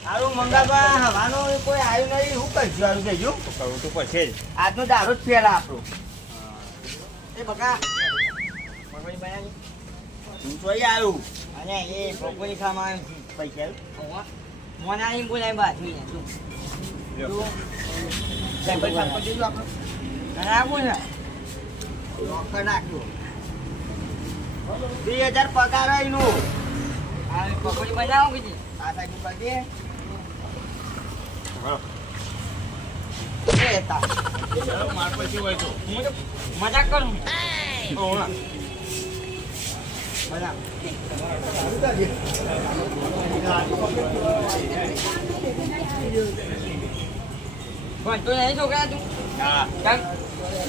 સારું મંગાવવા હવાનો કોઈ આવ્યું નહીં. શું કરશું? સારું કહેજો. કરવું તો પડશે જ. આજનો દારૂ જ પેલા આપણો. એ બકા પકોડી બનાવી. તું ચોઈ આવ્યું અને એ પકોડી ખાવા પૈસા મોનાની બોલાય બાજુ તું સાયકલ સાયકલ દીધું આપણે અને આવું ને રોકડ નાખ્યું 2000 પગાર એનું. આ પકોડી બનાવો કીધી આ સાઈડ પર દે. માર પછી હોય તો હું તો મજાક કરું. બધા ભણતો નહીં છોકરા તું? હા ચાલ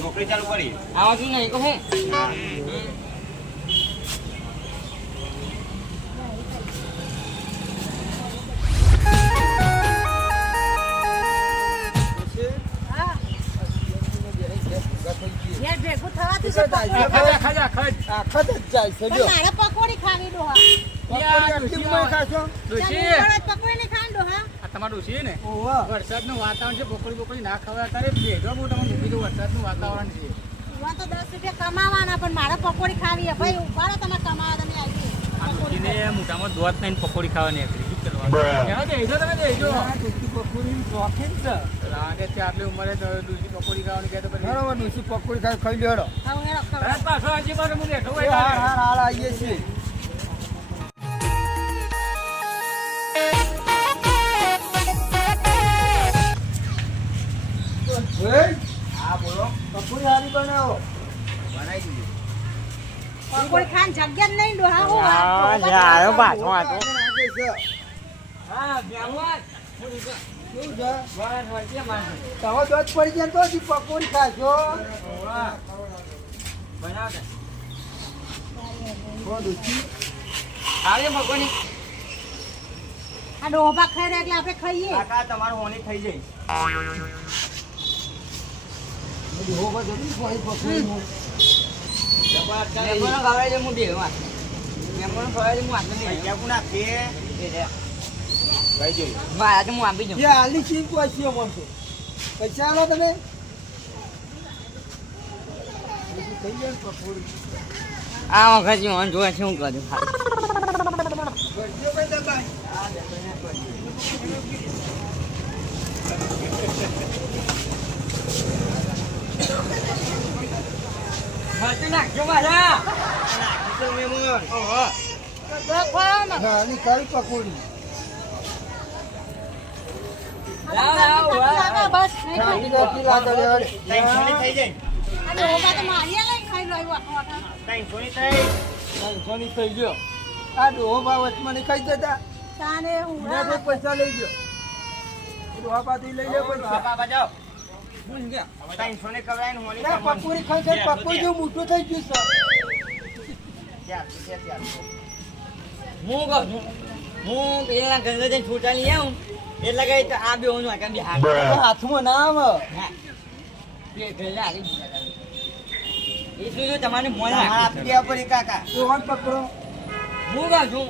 નોકરી ચાલુ કરી. આવતું નહીં કહું. હા મારે પકોડી ખાવી ડોહા. તમારું ડોશી ને વરસાદનું વાતાવરણ છે. પકોડી ના ખવાય અત્યારે ભેજો બહુ તમે મૂકી દો. વરસાદનું વાતાવરણ છે. તો 10 રૂપિયા કમાવાના પણ મારે પકોડી ખાવી છે ભાઈ. ઉભારો તમે કમાવા તમે આવી. આ ડોશીને મોટામાં દોત થઈને પકોડી ખાવાની હતી. શું કરવાનું? દેજો તમે દેજો. લાગે છે આટલી ઉંમરે તો ડોશી પકોડી ખાવાની કહે તો પછી બરોબર ડોશી પકોડી ખાઈ લેડો. હવે હેડો ખવડાવો. તરત પાછો હજી પાછો હું બેઠો હોય હાલ તારે. હાલ હાલ આવીએ છીએ. હા બોલો. પકોડી સારી બનાવો. બનાવી દીધી. પકોડી ખાવાની જગ્યા જ નહીં ડોહા. હું હા, વાત લે આવ્યો પાછો આ તો. હા બેહવાજ. શું છે? તમે દોત પડી જાય તો હજી પકોડી ખાશો. બનાવતા કોણ ડોશી? આવે પકોડી. આ ડોહા ખાઈ રહ્યા એટલે આપણે ખાઈએ. કાકા તમારું હોની થઈ જાય. મહેમાનો ખવડાવી દે, હું બેહવા. મહેમાનો ખવડાવી દે, હું હાથમાં નહીં. પૈસા કોણ આપે? એ રે. કઈ જોઈએ મારા તો હું આપી દઉં. હાલી ચીજ પૈસા મળશે પૈસા આલો તમે આ વખત હું જોવા શું કરું. નાખજો મારા. નાખીશું મહેમાન. નાની કાળી પકોડી લાવ, લાવ, કાકા, બસ નહીં ખાઈ. નાની લાગે લેવાડે. ત્રણસોની થઈ જાય આ ડોહા તો મારી લઈ ખાઈ લો આવ્યો આખો આખો. ત્રણસોની થઈ સોની થઈ ગયો આ ડોહો બા વચમાં નહીં ખાઈ જતા તાને હું મેં કોઈ પૈસા લઈ ગયો ડોહા પાથી લઈ લે પૈસા બાપા જાઓ ત્રણસોની ખવડાવીને હોની ના, ખાવાની. પકોડી ખાઈ ખાઈ પકોડી જેવું મોટું થઈ ગયું છે હું કહું છું, હું પેલા ઘરે જઈને છૂટા લઈ આવું એટલે કઈ તો આ બેવું નું આટલા બી હાથ. હાથમાં ના આવે હા. બે ઘરે હારી દીધા તમે. એટલું જો તમારે મોન આપી દેવા પડે કાકા. ડોહાને પકડો હું કહું છું,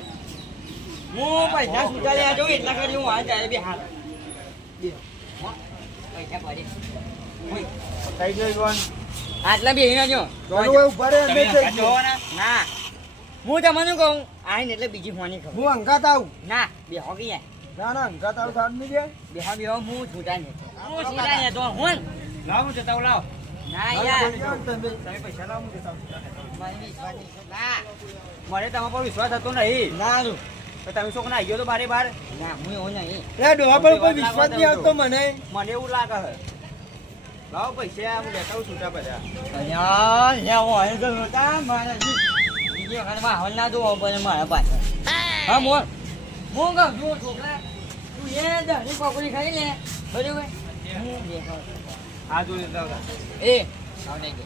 હું પૈસા છૂટા લઈ જાઉં એટલા કરી હું હાથ ત્યારે બી હાથ. પૈસા પડે. હોય. થઈ ગયું આટલા બી ના જો ચાલો ઉભા રહે તમે નહીં થઈ હંગાત ગયો જોવો ને? ના હું તમને કહું આઈને એટલે બીજી હોની ખબર. હું અંગાત આવું ના બે હોગી જાય. ના ના અંગાત આવું થાળ નહીં દે બેહા બેહો હું છૂટા ને હું છૂટા ને તો હું લાવો હું જતા લાવો ના યાર તમે તમે પૈસા લાવો હું જતા મને વિશ્વાસ નહીં. ના મને તમારા પર વિશ્વાસ હતો નહીં ના તું. તો તમે શું આવી ગયો તો બારે બાર ના હું એવું નહીં. એ ડોહા પર કોઈ વિશ્વાસ નહીં આવતો મને મને એવું લાગે છે લાવો પૈસા હું લેતા આવું છૂટા બધા અલ્યા લે હોય તો નહોતા મારા બીજી વખત માહોલ ના જોવો પડે મારા પાછળ. હા મોર હું કહું છું છોકરા તું એ દહની પકોડી ખાઈ લે બરાબર હું બેઠો છું. આ જોઈ લેતા હતા એ આવને કે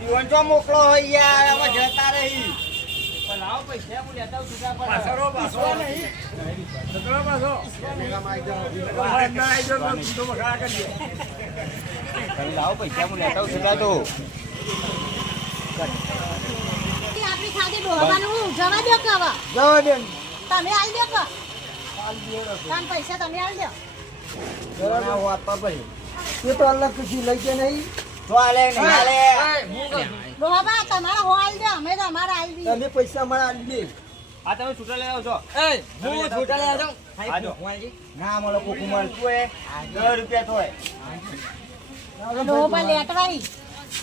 દીવાન તો મોકલો હોય યાર હવે જતા રહી પણ લાવો પૈસા હું લેતા આવું છૂટા પર પાછો પાછો નહીં પાછો તમે લાવો પૈસા હું લેતા આવું છૂટા તો આપણી ખાધી ડોહાનું હું જવા દો કે હવે જવા દે તમે આવી દો કે તાન પૈસા તમે આલ દો. બનાવો આપવા ભાઈ એ તો અલગ ખુશી લઈ કે નહીં તો આલે નહીં આલે એ, હું કહું છું. ડોહા તમારા હો આલ દો, અમે તો અમારા આલ દઈએ. તમે પૈસા મને આલી દે આ તમે છૂટા લઈ આવો છો એ, હું છૂટા લઈ આવજો. આજો. ભગવાનજી. ના મળે કોકું મળતું હોય 10 રૂપિયા તો હોય ડોહા લેટવાઈ.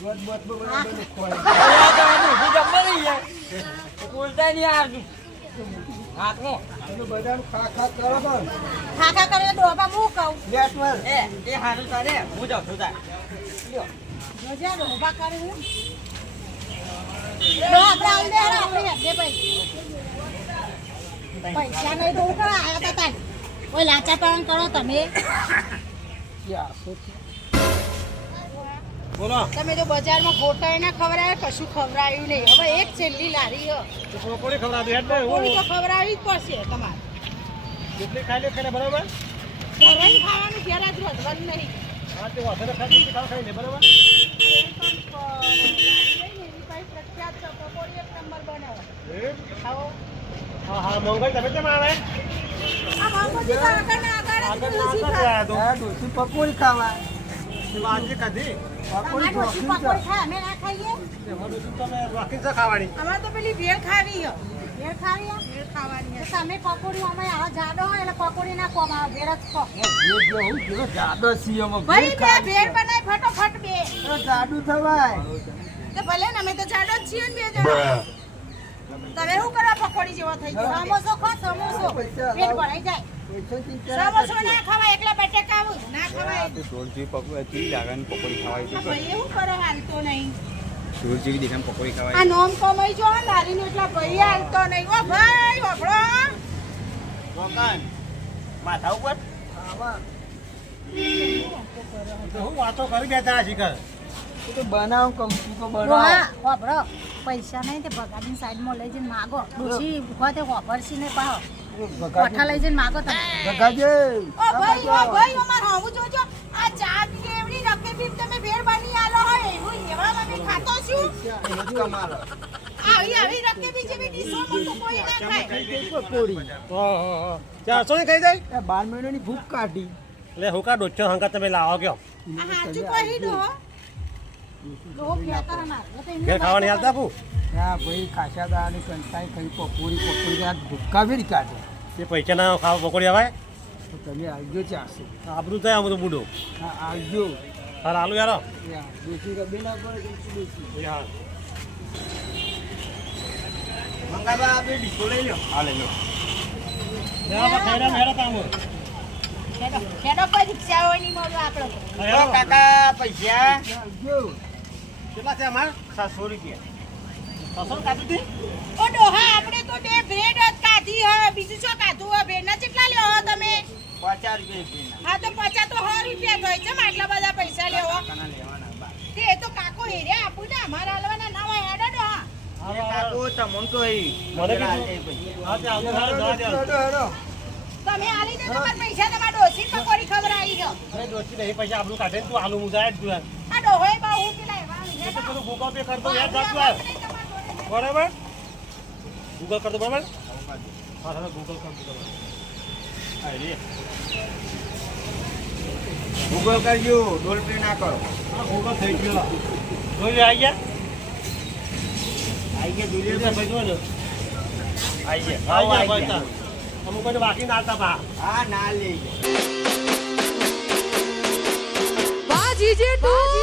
બસ બસ બરાબર ખોય અલા, તો આ ડોશી જમવા નહીં યાર. બોલતા નહીં આવતું. હાથમાં. તમે બધાનું ખા ખા કરો પણ ખાખા કરે ડોહા હું કહું. લેટ માર એ હારું તારે હું જાઉં છું તાર. જોજે ડોહા કરે હું. ડોહા આપણે આલ દે હેડો, આપણે હેડે ભાઈ. પૈસા નહીં તો હું કરવા આયા તા તાન. ઓય લાચા પાન કરો તમે. બોલો તમે તો બજારમાં ગોટાઈ ના ખવડાવે, કશું ખવડાવ્યું નહીં. હવે એક છેલ્લી લારી હ. પકોડી ખવડાવી હેડ ને થોડી તો ખવડાવવી જ પડશે તમારે. કેટલી ખાઈ લે ખાને બરાબર ઘરે ખાવાનું ઘેર જ વધવાનું નહીં. હા તે વધારે ખાઈ ખાઈ લે બરાબર પ્રખ્યાત છે, પકોડી એક નંબર બનાવો. એ? ખાઓ. હા હા મંગળ તમે કેમ આવે આ બાપુજી તો આગળ ને આગળ જ ડોસી ખાય. આ ડોસી પકોડી ખાવા આજે કાઢી અમારે ડોસી પકોડી ખાય, અમે ના ખાઈએ. તમે રોકી છે ખાવાની અમારે તો પેલી ભેળ ખાવી હ. ભેળ ખાવી હ? ભેળ ખાવાની હ. તમે પકોડી અમે આવા જાડો હોય એટલે પકોડી ના ખો, અમારે ભેળ જ ખો. હું કેવો જાડો છીએ ભાઈ બે ભેળ બનાય ફટોફટ બે. જાડુ થવાય તો ભલે ને અમે તો જાડો જ છીએ ને બે જણા. તમે શું કરવા પકોડી જેવો થઈ ગયો? સમોસો ખો, સમોસો. પેટ ભરાઈ જાય. પૈસા ચિંતા સમોસો ના ખવાય, એકલા બટેકા આવું ના ખવાય. ઢોલચી પકોડી લાગે પકોડી ખવાય આ ભાઈ એવું કરો હાલતો નહીં. ઢોલચી દેખાય પકોડી ખવાય આ નોમ કમાઈ જો લારીને એટલા ભાઈ હાલતો નહીં. ઓ ભાઈ વાપરો. રોકાન માથા ઉપર ખાવા તો હું વાતો કરી બેઠા શીખર એ તો બનાવ કમ છું તો બનાવ ડોહા વાપરો. પૈસા નહીં તે ભગાડીને સાઈડમાં લઈ જઈને માગો. ડોશી ઉભા હોભરસી ને પાહો કોઠા લઈ જઈને માગો તમે. ગગાજે ઓ ભાઈ અમાર હમું જોજો. આ ચા કેવડી રકેબી તમે ભેળ બની આલો હોય એવું એવા અમે ખાતો છું. કમાલો આવી રકેબી જેવી ડીશો માં તો કોઈ ના ખાય. પકોડી ચારસો ની ખાઈ જાય એ 12 મહિનાની ભૂખ કાઢી એટલે હું કા ડોચો હંકા તમે લાવો કયો આ હાચું કહી દો. ડોહો કહેતા ના. ઘેર ખાવાની હાલતા આપું હા ભાઈ ખાસા દાની કંટાઈ ખાઈ પકોડી આ ભૂક્કા ફેરી કાઢે એ પૈસા ના ખાવા પકોડી આવાય તો તમે આવજો ચારસો આબરું થાય આમ તો બુડો હા આવજો હા આલુ યાર દેશી રબી ના પડે દેશી હા મંગાવા આપણે ડીશો લઈ લો હા લઈ લો ખેડો કોઈ રિક્ષા હોય નહીં મળ્યો આપણે. કાકા પૈસા આવજો કેટલા છે અમાર 700 રૂપિયા 700 કાઢી દી ઓ ડોહા આપણે તો બે બ્રેડ જ કાઢી હે, બીજું શું કાઢું હે? બ્રેડના કેટલા લેવો હો તમે? 50 રૂપિયા હા તો 50 તો 100 રૂપિયા થાય છે. આટલા બધા પૈસા લેવો કાના લેવાના બા તે તો કાકો હેરે આપું ને અમારે હાલવાના ના હોય હેડો ડોહા. એ કાકો તમન તો હઈ મને કીધું હા તે આવું હાલ દવા દે હેડો હેડો તમે આલી દે તમારા પૈસા તમારા ડોસી પકોડી ખવડાવી હો. અરે દોસ્તી નહીં પૈસા આપણું કાઢે તું આલુ મુજાય જ તું આ ડોહોય બહુ હું પેલા એવા એ તો હેડો. પેલું ગૂગલ પે કરતો યાદ રાખજો નહીં તમારા જોડે. બરાબર ગૂગલ કરતો બરાબર હા હા ગૂગલ કરતો હા રે ગૂગલ કરજો ડોલ પે ના કરો હા ગૂગલ થઈ ગયો જોઈ આવી ગયા જોઈએ તો ભાઈ જો ને આવી ગયા ભાઈ અમુક કોઈ બાકી ના હતા બા હા ના લઈ વાહ જીજે તું